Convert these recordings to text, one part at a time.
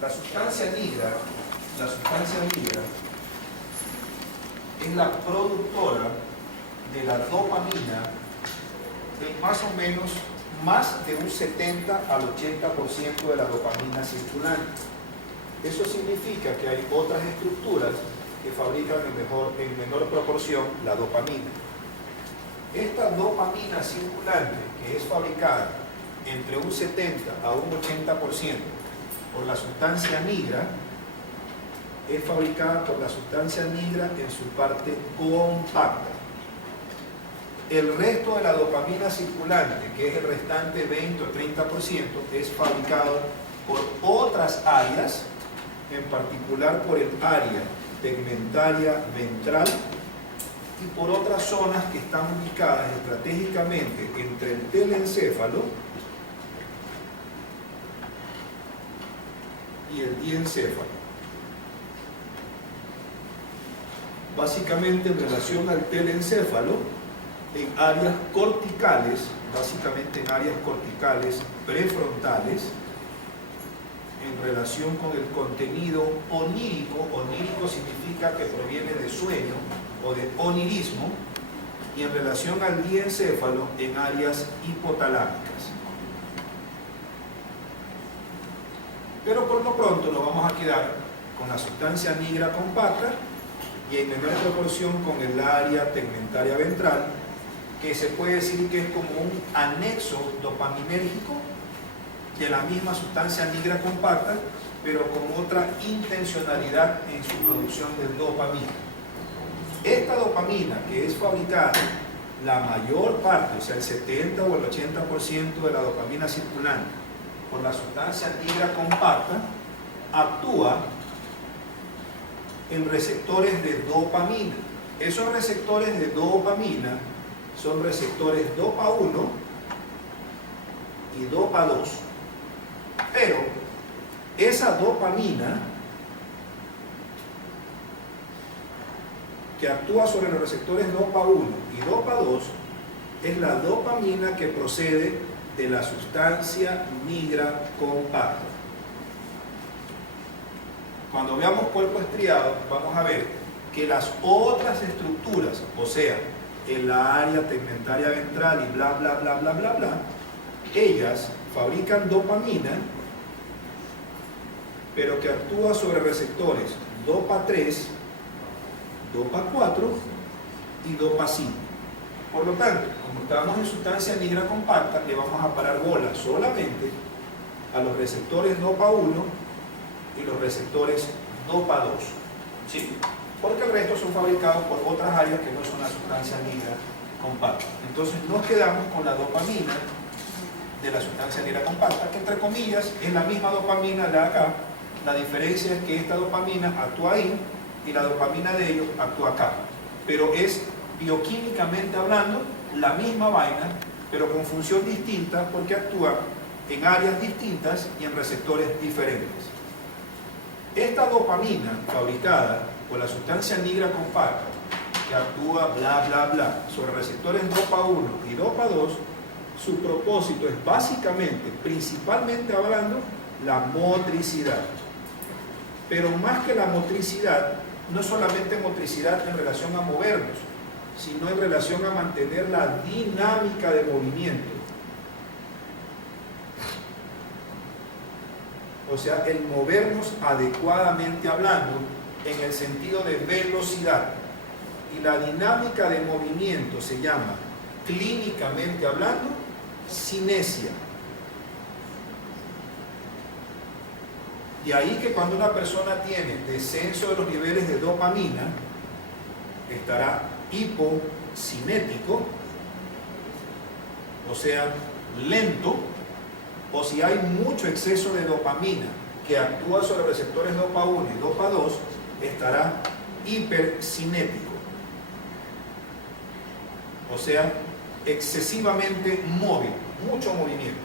La sustancia nigra es la productora de la dopamina en más o menos más de un 70 al 80% de la dopamina circulante. Eso significa que hay otras estructuras que fabrican en menor proporción la dopamina. Esta dopamina circulante, que es fabricada entre un 70 a un 80% por la sustancia nigra, es fabricada por la sustancia nigra en su parte compacta. El resto de la dopamina circulante, que es el restante 20 o 30%, es fabricado por otras áreas, en particular por el área tegmentaria ventral y por otras zonas que están ubicadas estratégicamente entre el telencéfalo y el diencéfalo. Básicamente en relación al telencéfalo, en áreas corticales, básicamente en áreas corticales prefrontales, en relación con el contenido onírico. Onírico significa que proviene de sueño o de onirismo, y en relación al diencéfalo en áreas hipotalámicas. Pero por lo pronto nos vamos a quedar con la sustancia nigra compacta y en menor proporción con el área tegmentaria ventral, que se puede decir que es como un anexo dopaminérgico de la misma sustancia nigra compacta, pero con otra intencionalidad en su producción de dopamina. Esta dopamina, que es fabricada la mayor parte, o sea el 70 o el 80% de la dopamina circulante por la sustancia nigra compacta, actúa en receptores de dopamina. Esos receptores de dopamina son receptores DOPA1 y DOPA2. Pero esa dopamina que actúa sobre los receptores DOPA1 y DOPA2 es la dopamina que procede de la sustancia nigra compacta. Cuando veamos cuerpo estriado, vamos a ver que las otras estructuras, o sea, en la área tegmentaria ventral y bla, bla, bla, bla, bla, bla, ellas fabrican dopamina, pero que actúa sobre receptores DOPA3, DOPA4 y DOPA5. Por lo tanto, como estamos en sustancia nigra compacta, le vamos a parar bola solamente a los receptores DOPA1 y los receptores DOPA2. ¿Sí? Porque el resto son fabricados por otras áreas que no son la sustancia nigra compacta. Entonces nos quedamos con la dopamina de la sustancia nigra compacta, que entre comillas es la misma dopamina de acá. La diferencia es que esta dopamina actúa ahí y la dopamina de ellos actúa acá. Pero es bioquímicamente hablando la misma vaina, pero con función distinta porque actúa en áreas distintas y en receptores diferentes. Esta dopamina fabricada por la sustancia nigra compacta, que actúa bla bla bla sobre receptores DOPA1 y DOPA2, su propósito es básicamente, principalmente hablando, la motricidad. Pero más que la motricidad, no solamente motricidad en relación a movernos, sino en relación a mantener la dinámica de movimiento. O sea, el movernos adecuadamente hablando en el sentido de velocidad. Y la dinámica de movimiento se llama, clínicamente hablando, cinesia. De ahí que cuando una persona tiene descenso de los niveles de dopamina, estará hipocinético, o sea, lento, o si hay mucho exceso de dopamina que actúa sobre receptores DOPA1 y DOPA2, estará hipercinético, o sea, excesivamente móvil, mucho movimiento.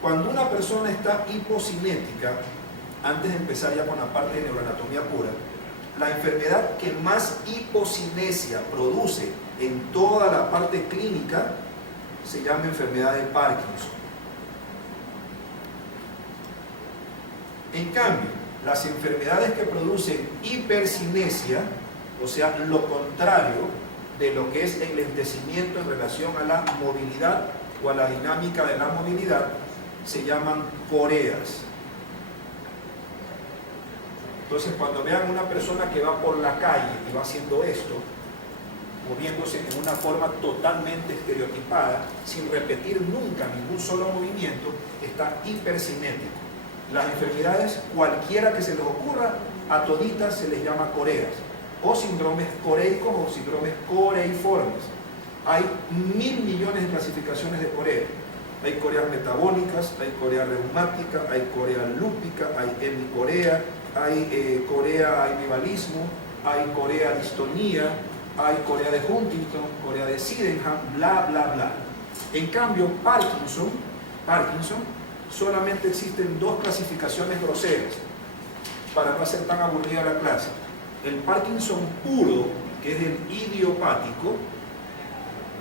Cuando una persona está hipocinética, antes de empezar ya con la parte de neuroanatomía pura, la enfermedad que más hipocinesia produce en toda la parte clínica se llama enfermedad de Parkinson. En cambio, las enfermedades que producen hipercinesia, o sea, lo contrario de lo que es el lentecimiento en relación a la movilidad o a la dinámica de la movilidad, se llaman coreas. Entonces, cuando vean una persona que va por la calle y va haciendo esto, moviéndose en una forma totalmente estereotipada, sin repetir nunca ningún solo movimiento, está hipercinético. Las enfermedades, cualquiera que se les ocurra, a toditas se les llama coreas, o síndromes coreicos o síndromes coreiformes. Hay 1.000 millones de clasificaciones de coreas. Hay coreas metabólicas, hay corea reumática, hay corea lúpica, hay hemicorea, hay corea amibalismo, hay corea distonía, hay corea de Huntington, corea de Sydenham, bla, bla, bla. En cambio, Parkinson, solamente existen dos clasificaciones groseras, para no hacer tan aburrida la clase. El Parkinson puro, que es el idiopático.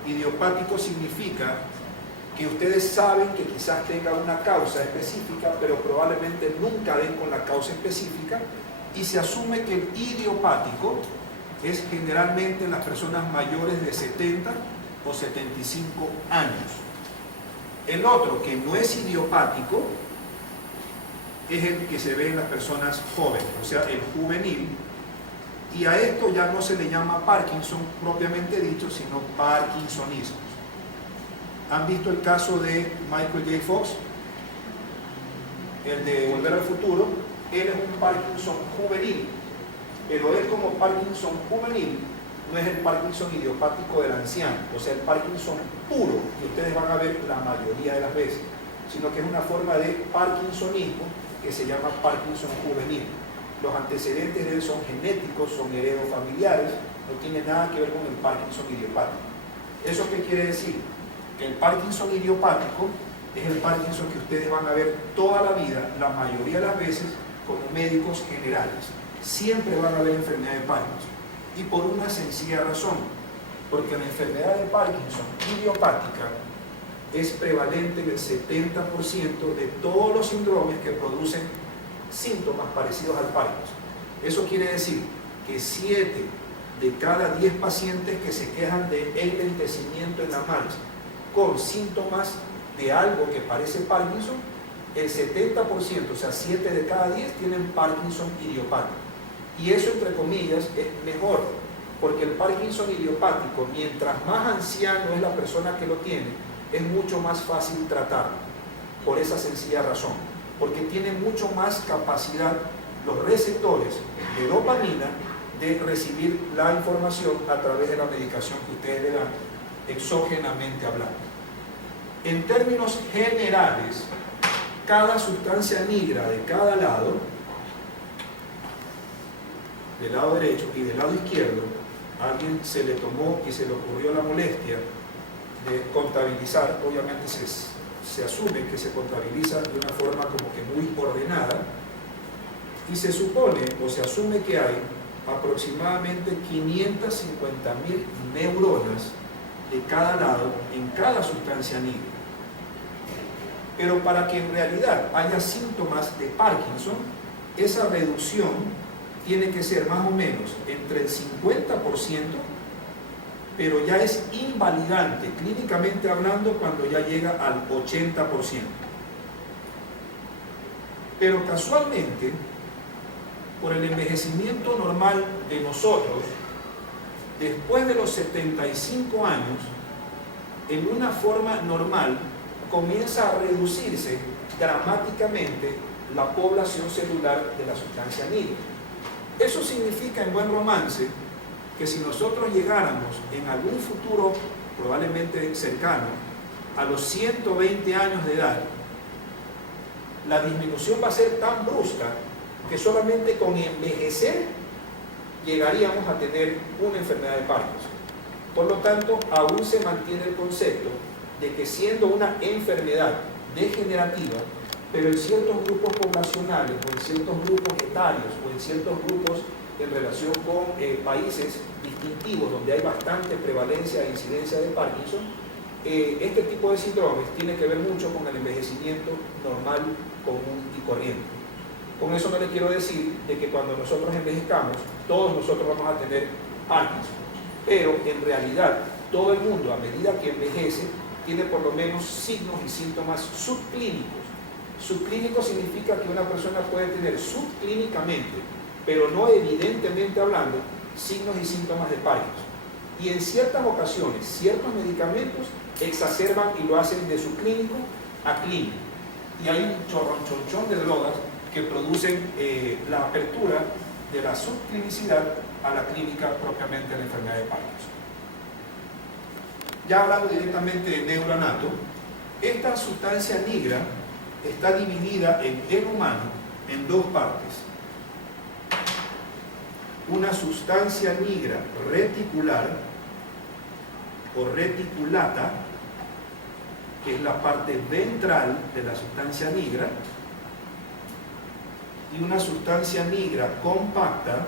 Idiopático significa que ustedes saben que quizás tenga una causa específica, pero probablemente nunca den con la causa específica, y se asume que el idiopático es generalmente en las personas mayores de 70 o 75 años. El otro, que no es idiopático, es el que se ve en las personas jóvenes, o sea, el juvenil, y a esto ya no se le llama Parkinson propiamente dicho, sino parkinsonismo. ¿Han visto el caso de Michael J. Fox? El de Volver al Futuro. Él es un Parkinson juvenil, pero él como Parkinson juvenil no es el Parkinson idiopático del anciano, o sea, el Parkinson puro, que ustedes van a ver la mayoría de las veces, sino que es una forma de parkinsonismo que se llama Parkinson juvenil. Los antecedentes de él son genéticos, son heredofamiliares, no tiene nada que ver con el Parkinson idiopático. ¿Eso qué quiere decir? Que el Parkinson idiopático es el Parkinson que ustedes van a ver toda la vida, la mayoría de las veces, como médicos generales. Siempre van a haber enfermedad de Parkinson. Y por una sencilla razón, porque la enfermedad de Parkinson idiopática es prevalente en el 70% de todos los síndromes que producen síntomas parecidos al Parkinson. Eso quiere decir que 7 de cada 10 pacientes que se quejan de enlentecimiento en la marcha con síntomas de algo que parece Parkinson, el 70%, o sea 7 de cada 10 tienen Parkinson idiopático. Y eso, entre comillas, es mejor, porque el Parkinson idiopático, mientras más anciano es la persona que lo tiene, es mucho más fácil tratarlo, por esa sencilla razón, porque tiene mucho más capacidad los receptores de dopamina de recibir la información a través de la medicación que ustedes le dan, exógenamente hablando. En términos generales, cada sustancia negra de cada lado, del lado derecho y del lado izquierdo, a alguien se le tomó y se le ocurrió la molestia de contabilizar. Obviamente se asume que se contabiliza de una forma como que muy ordenada, y se supone o se asume que hay aproximadamente 550.000 neuronas de cada lado en cada sustancia negra. Pero para que en realidad haya síntomas de Parkinson, esa reducción tiene que ser más o menos entre el 50%, pero ya es invalidante clínicamente hablando cuando ya llega al 80%. Pero casualmente, por el envejecimiento normal de nosotros, después de los 75 años, en una forma normal, comienza a reducirse dramáticamente la población celular de la sustancia negra. Eso significa, en buen romance, que si nosotros llegáramos en algún futuro, probablemente cercano, a los 120 años de edad, la disminución va a ser tan brusca que solamente con envejecer llegaríamos a tener una enfermedad de Parkinson. Por lo tanto, aún se mantiene el concepto de que siendo una enfermedad degenerativa, pero en ciertos grupos poblacionales o en ciertos grupos etarios o en ciertos grupos en relación con países distintivos donde hay bastante prevalencia e incidencia de Parkinson, este tipo de síndromes tiene que ver mucho con el envejecimiento normal, común y corriente. Con eso no les quiero decir de que cuando nosotros envejezcamos, todos nosotros vamos a tener Parkinson. Pero en realidad, todo el mundo a medida que envejece, tiene por lo menos signos y síntomas subclínicos. Subclínico significa que una persona puede tener subclínicamente, pero no evidentemente hablando, signos y síntomas de Parkinson. Y en ciertas ocasiones, ciertos medicamentos exacerban y lo hacen de subclínico a clínico. Y hay un chorronchonchón de drogas que producen la apertura de la subclinicidad a la clínica propiamente de la enfermedad de Parkinson. Ya hablando directamente de neuroanato, esta sustancia nigra está dividida en el humano en dos partes. Una sustancia nigra reticular o reticulata, que es la parte ventral de la sustancia nigra, y una sustancia nigra compacta,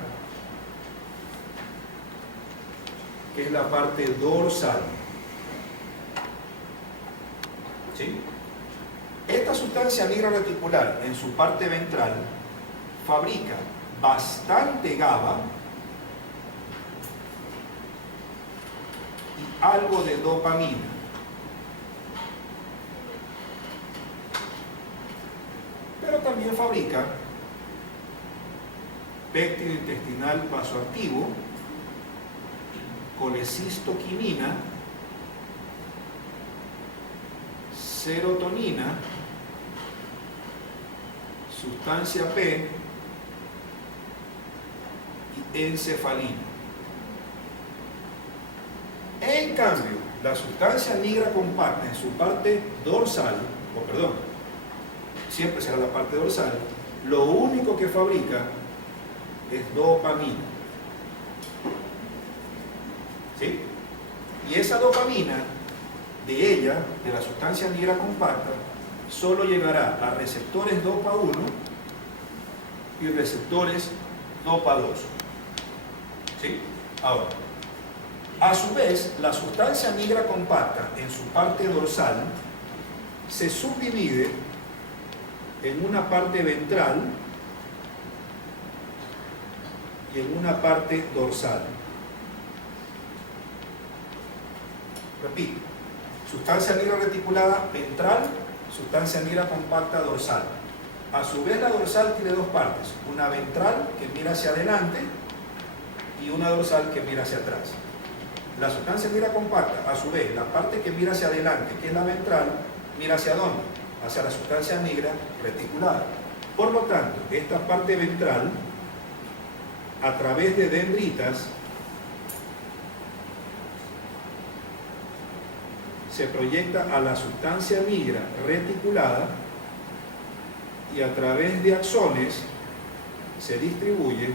que es la parte dorsal. ¿Sí? Esta sustancia nigra reticular en su parte ventral fabrica bastante GABA y algo de dopamina. Pero también fabrica péptido intestinal vasoactivo, colecistoquinina, serotonina, sustancia P y encefalina. En cambio, la sustancia nigra compacta en su parte dorsal, siempre será la parte dorsal, lo único que fabrica es dopamina. ¿Sí? Y esa dopamina de ella, de la sustancia nigra compacta, solo llegará a receptores DOPA 1 y receptores DOPA 2. ¿Sí? Ahora, a su vez, la sustancia nigra compacta en su parte dorsal se subdivide en una parte ventral y en una parte dorsal. Repito, sustancia nigra reticulada ventral, sustancia negra compacta dorsal. A su vez la dorsal tiene dos partes, una ventral que mira hacia adelante y una dorsal que mira hacia atrás. La sustancia negra compacta, a su vez, la parte que mira hacia adelante, que es la ventral, mira hacia dónde? Hacia la sustancia negra reticulada. Por lo tanto, esta parte ventral, a través de dendritas, se proyecta a la sustancia negra reticulada y a través de axones se distribuye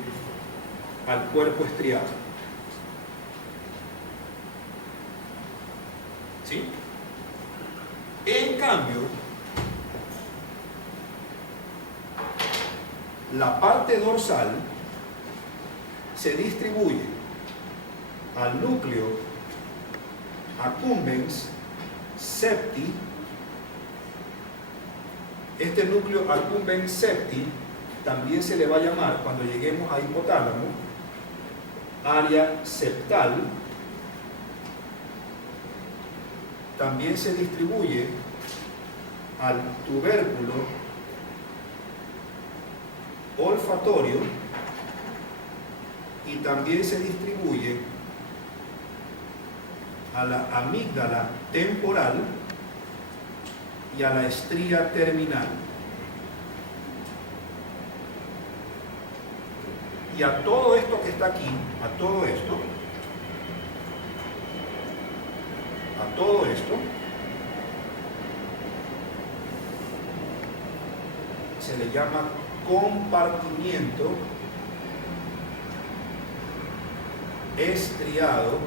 al cuerpo estriado. ¿Sí? En cambio, la parte dorsal se distribuye al núcleo accumbens septi. Este núcleo accumbens septi también se le va a llamar, cuando lleguemos a hipotálamo, área septal. También se distribuye al tubérculo olfatorio y también se distribuye a la amígdala temporal y a la estría terminal. Y a todo esto que está aquí, a todo esto, se le llama compartimiento estriado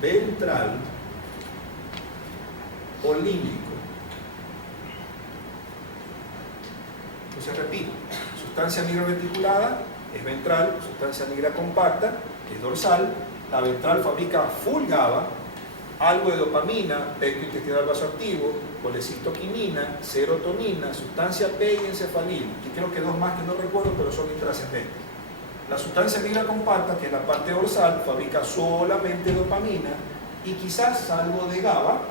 ventral o límbico. Entonces repito, sustancia negra reticulada es ventral, sustancia negra compacta es dorsal. La ventral fabrica full GABA algo de dopamina, pecto intestinal vasoactivo, colecistoquinina, serotonina, sustancia P y encefalina. Y creo que dos más que no recuerdo, pero son intrascendentes. La sustancia nigra compacta, que es la parte dorsal, fabrica solamente dopamina y quizás algo de GABA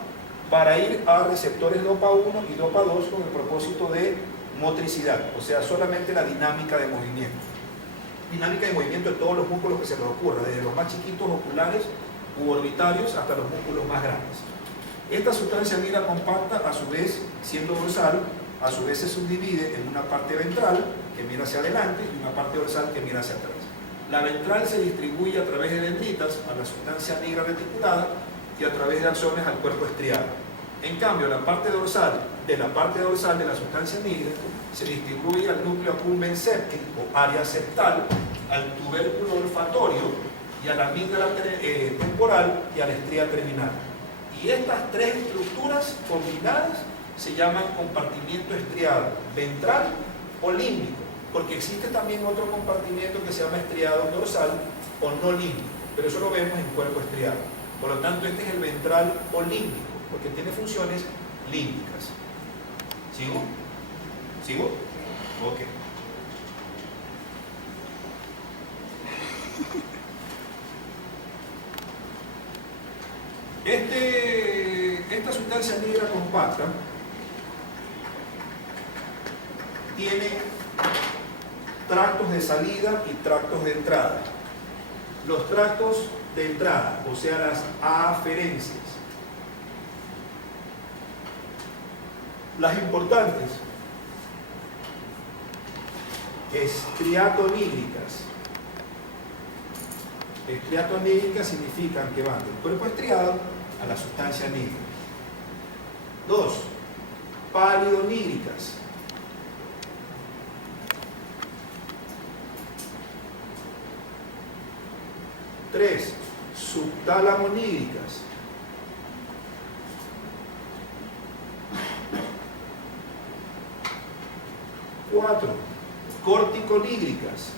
para ir a receptores DOPA 1 y DOPA 2 con el propósito de motricidad, o sea, solamente la dinámica de movimiento. Dinámica de movimiento de todos los músculos que se les ocurra, desde los más chiquitos oculares u orbitarios hasta los músculos más grandes. Esta sustancia nigra compacta, a su vez, siendo dorsal, a su vez se subdivide en una parte ventral que mira hacia adelante y una parte dorsal que mira hacia atrás. La ventral se distribuye a través de dendritas a la sustancia nigra reticulada y a través de axones al cuerpo estriado. En cambio, la parte dorsal de la sustancia nigra se distribuye al núcleo accumbens septum o área septal, al tubérculo olfatorio y a la amígdala temporal y a la estría terminal. Y estas tres estructuras combinadas se llaman compartimiento estriado, ventral o límbico, porque existe también otro compartimiento que se llama estriado dorsal o no límbico, pero eso lo vemos en cuerpo estriado. Por lo tanto, este es el ventral o límbico, porque tiene funciones límbicas. ¿Sigo? ¿Sigo? Ok. Esta sustancia negra compacta tiene tractos de salida y tractos de entrada. Los tractos de entrada, o sea, las aferencias. Las importantes, estriatonígricas. Estriatonígricas significan que van del cuerpo estriado a la sustancia nígrica. 2. Palidonígricas. 3. Subtalamonígricas. 4. Corticonígricas.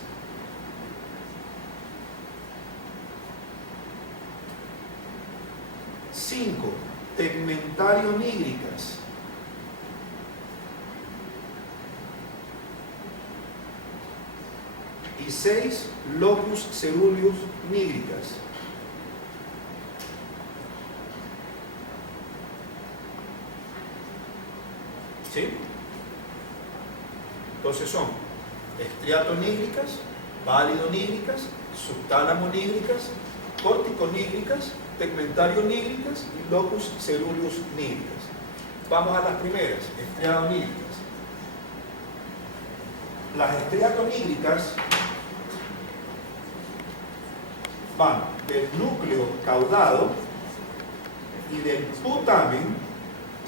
5. Tegmentarionígricas. 6. Locus ceruleus nígricas. ¿Sí? Entonces son estriatonígricas, palidonígricas, subtalamonígricas, corticonígricas, tegmentarionígricas y locus ceruleus nígricas. Vamos a las primeras, estriatonígricas. Las estriatonígricas van del núcleo caudado y del putamen,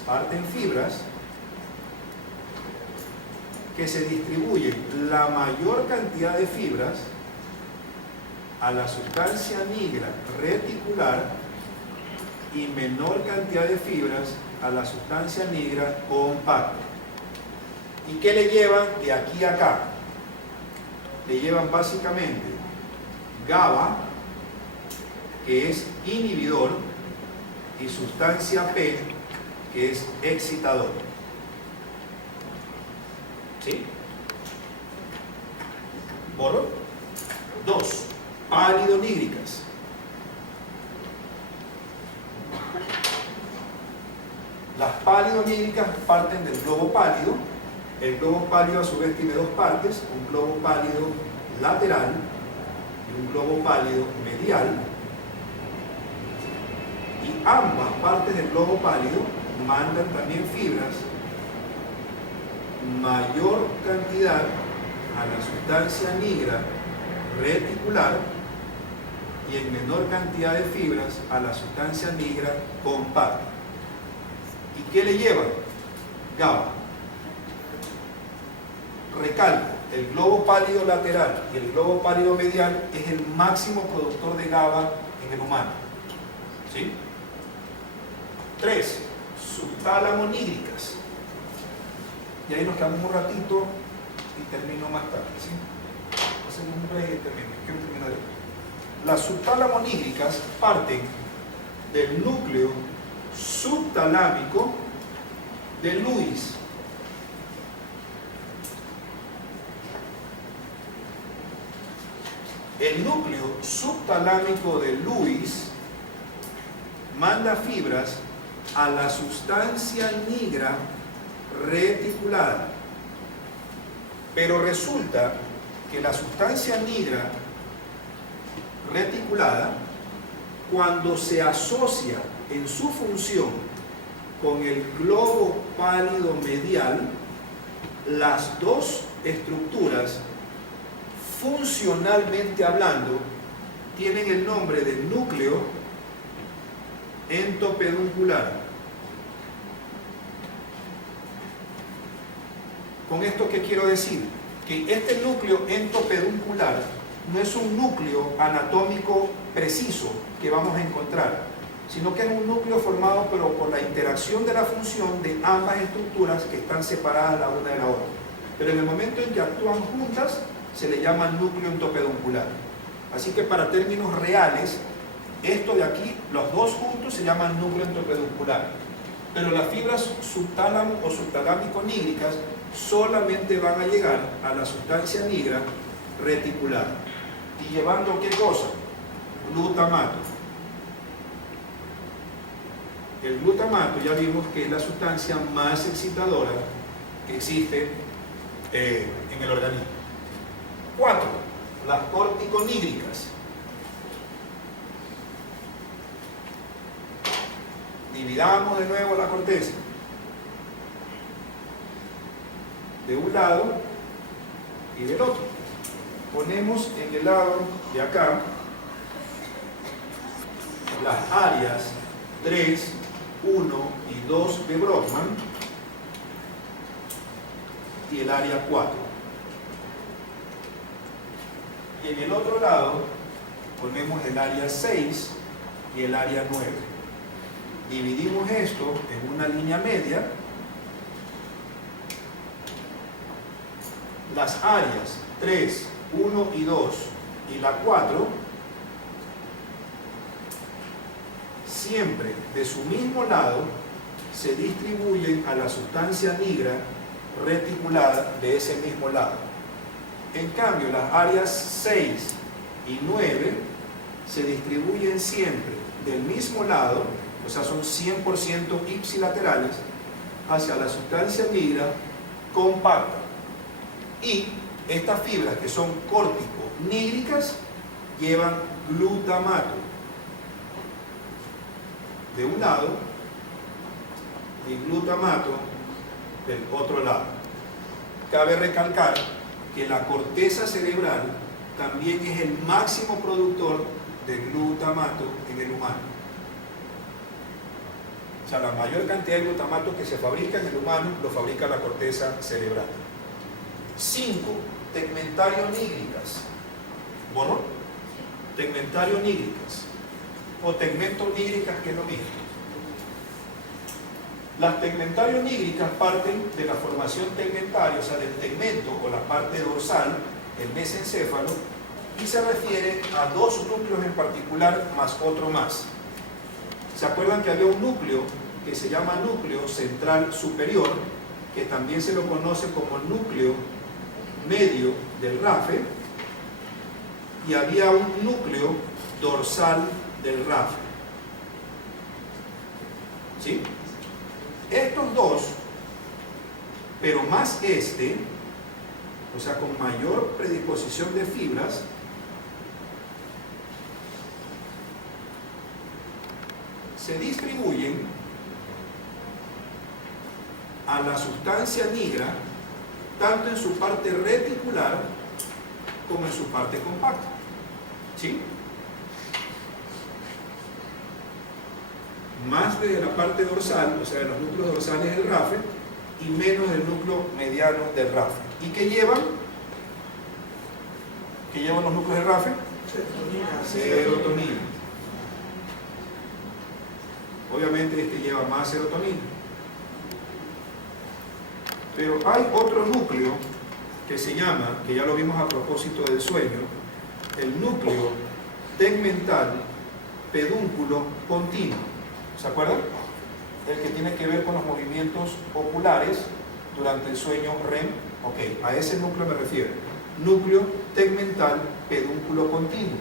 parten fibras que se distribuyen la mayor cantidad de fibras a la sustancia negra reticular y menor cantidad de fibras a la sustancia negra compacta. ¿Y qué le llevan de aquí a acá? Le llevan básicamente GABA, que es inhibidor, y sustancia P, que es excitador. ¿Sí? ¿Borro? 2. Palidonígricas. Las palidonígricas parten del globo pálido. El globo pálido a su vez tiene dos partes, un globo pálido lateral y un globo pálido medial. Y ambas partes del globo pálido mandan también fibras, mayor cantidad a la sustancia negra reticular y en menor cantidad de fibras a la sustancia negra compacta. ¿Y qué le llevan? GABA. Recalco, el globo pálido lateral y el globo pálido medial es el máximo productor de GABA en el humano. ¿Sí? 3. Subtalamonígricas. Y ahí nos quedamos un ratito y termino más tarde. ¿Sí? Hacemos un break y termino. Quiero terminar. Las subtalamonígricas parten del núcleo subtalámico de Lewis. El núcleo subtalámico de Lewis manda fibras a la sustancia nigra reticulada. Pero resulta que la sustancia nigra reticulada, cuando se asocia en su función con el globo pálido medial, las dos estructuras, funcionalmente hablando, tienen el nombre de núcleo entopeduncular. ¿Con esto qué quiero decir? Que este núcleo entopeduncular no es un núcleo anatómico preciso que vamos a encontrar, sino que es un núcleo formado pero por la interacción de la función de ambas estructuras que están separadas la una de la otra. Pero en el momento en que actúan juntas, se le llama núcleo entopeduncular. Así que para términos reales, esto de aquí, los dos juntos se llaman núcleo entopeduncular. Pero las fibras subtálamo o subtalámico-nígricas solamente van a llegar a la sustancia nigra reticulada. ¿Y llevando qué cosa? Glutamato. El glutamato ya vimos que es la sustancia más excitadora que existe en el organismo. 4. Las corticonígricas. Dividamos de nuevo la corteza. De un lado y del otro. Ponemos en el lado de acá las áreas 3, 1 y 2 de Brodmann y el área 4. Y en el otro lado ponemos el área 6 y el área 9. Dividimos esto en una línea media. Las áreas 3, 1 y 2 y la 4 siempre de su mismo lado se distribuyen a la sustancia nigra reticulada de ese mismo lado. En cambio, las áreas 6 y 9 se distribuyen siempre del mismo lado, o sea, son 100% ipsilaterales, hacia la sustancia nigra compacta. Y estas fibras que son córtico-nígricas llevan glutamato de un lado y glutamato del otro lado. Cabe recalcar que la corteza cerebral también es el máximo productor de glutamato en el humano. O sea, la mayor cantidad de glutamato que se fabrica en el humano lo fabrica la corteza cerebral. 5. Tegmentario-nígricas. ¿Bueno? Tegmentario-nígricas o tegmento-nígricas, que es lo mismo. Las tegmentario-nígricas parten de la formación tegmentaria, o sea, del tegmento o la parte dorsal, el mesencéfalo, y se refiere a dos núcleos en particular más otro más. ¿Se acuerdan que había un núcleo que se llama núcleo central superior, que también se lo conoce como núcleo medio del RAFE, y había un núcleo dorsal del RAFE? ¿Sí? Estos dos, pero más este, o sea, con mayor predisposición de fibras, se distribuyen a la sustancia nigra tanto en su parte reticular como en su parte compacta. ¿Sí? Más de la parte dorsal, o sea, de los núcleos dorsales del RAFE, y menos del núcleo mediano del RAFE. ¿Y qué llevan? ¿Qué llevan los núcleos del RAFE? Serotonina. Obviamente este lleva más serotonina. Pero hay otro núcleo que se llama, que ya lo vimos a propósito del sueño, el núcleo tegmental pedúnculo continuo. ¿Se acuerdan? El que tiene que ver con los movimientos oculares durante el sueño REM. Ok, a ese núcleo me refiero. Núcleo tegmental pedúnculo continuo.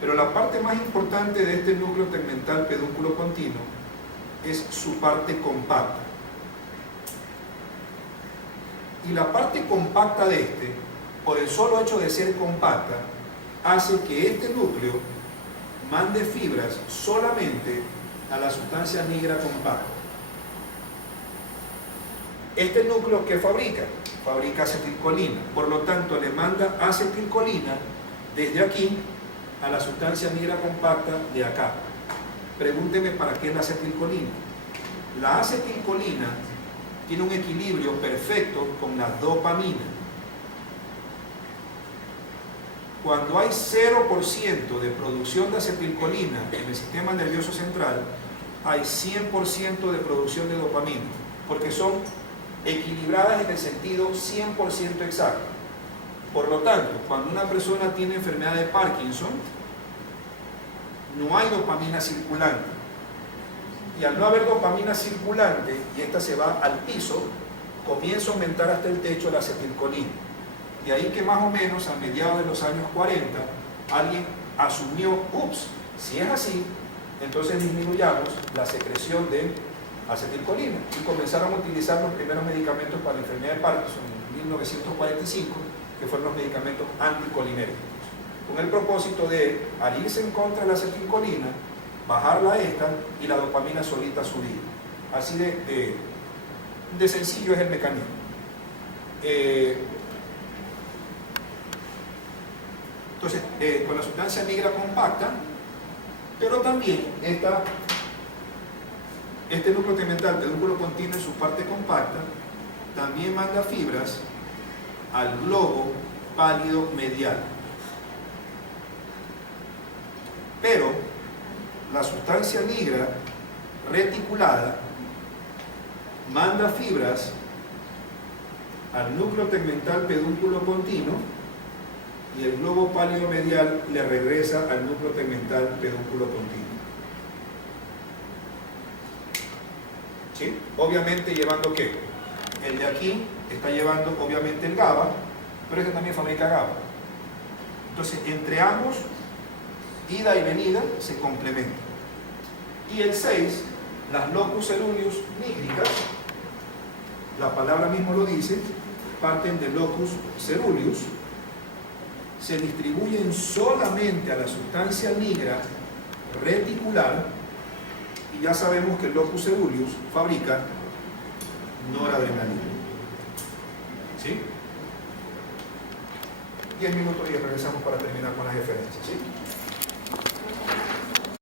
Pero la parte más importante de este núcleo tegmental pedúnculo continuo es su parte compacta. Y la parte compacta de este, por el solo hecho de ser compacta, hace que este núcleo mande fibras solamente a la sustancia nigra compacta. Este núcleo, ¿qué fabrica? Fabrica acetilcolina. Por lo tanto, le manda acetilcolina desde aquí a la sustancia nigra compacta de acá. Pregúnteme para qué es la acetilcolina. La acetilcolina tiene un equilibrio perfecto con la dopamina. Cuando hay 0% de producción de acetilcolina en el sistema nervioso central, hay 100% de producción de dopamina, porque son equilibradas en el sentido 100% exacto. Por lo tanto, cuando una persona tiene enfermedad de Parkinson, no hay dopamina circulante. Y al no haber dopamina circulante, y esta se va al piso, comienza a aumentar hasta el techo la acetilcolina. De ahí que más o menos a mediados de los años 40, alguien asumió, ups, si es así, entonces disminuyamos la secreción de acetilcolina. Y comenzaron a utilizar los primeros medicamentos para la enfermedad de Parkinson en 1945, que fueron los medicamentos anticolinérgicos, con el propósito de, al irse en contra de la acetilcolina, bajarla a esta y la dopamina solita subir. Así de sencillo es el mecanismo. Entonces, con la sustancia nigra compacta, pero también este núcleo tegmental, pedúnculo continuo en su parte compacta, también manda fibras al globo pálido medial. Pero la sustancia nigra reticulada manda fibras al núcleo tegmental pedúnculo continuo y el globo pálido medial le regresa al núcleo tegmental pedúnculo continuo. ¿Sí? Obviamente llevando ¿qué? El de aquí está llevando obviamente el GABA, pero este también fabrica GABA. Entonces, entre ambos, ida y venida se complementan. Y el 6, las locus ceruleus nígricas, la palabra mismo lo dice, parten de locus ceruleus, se distribuyen solamente a la sustancia nigra reticular, y ya sabemos que el locus ceruleus fabrica noradrenalina. ¿Sí? 10 minutos y regresamos para terminar con las referencias. ¿Sí?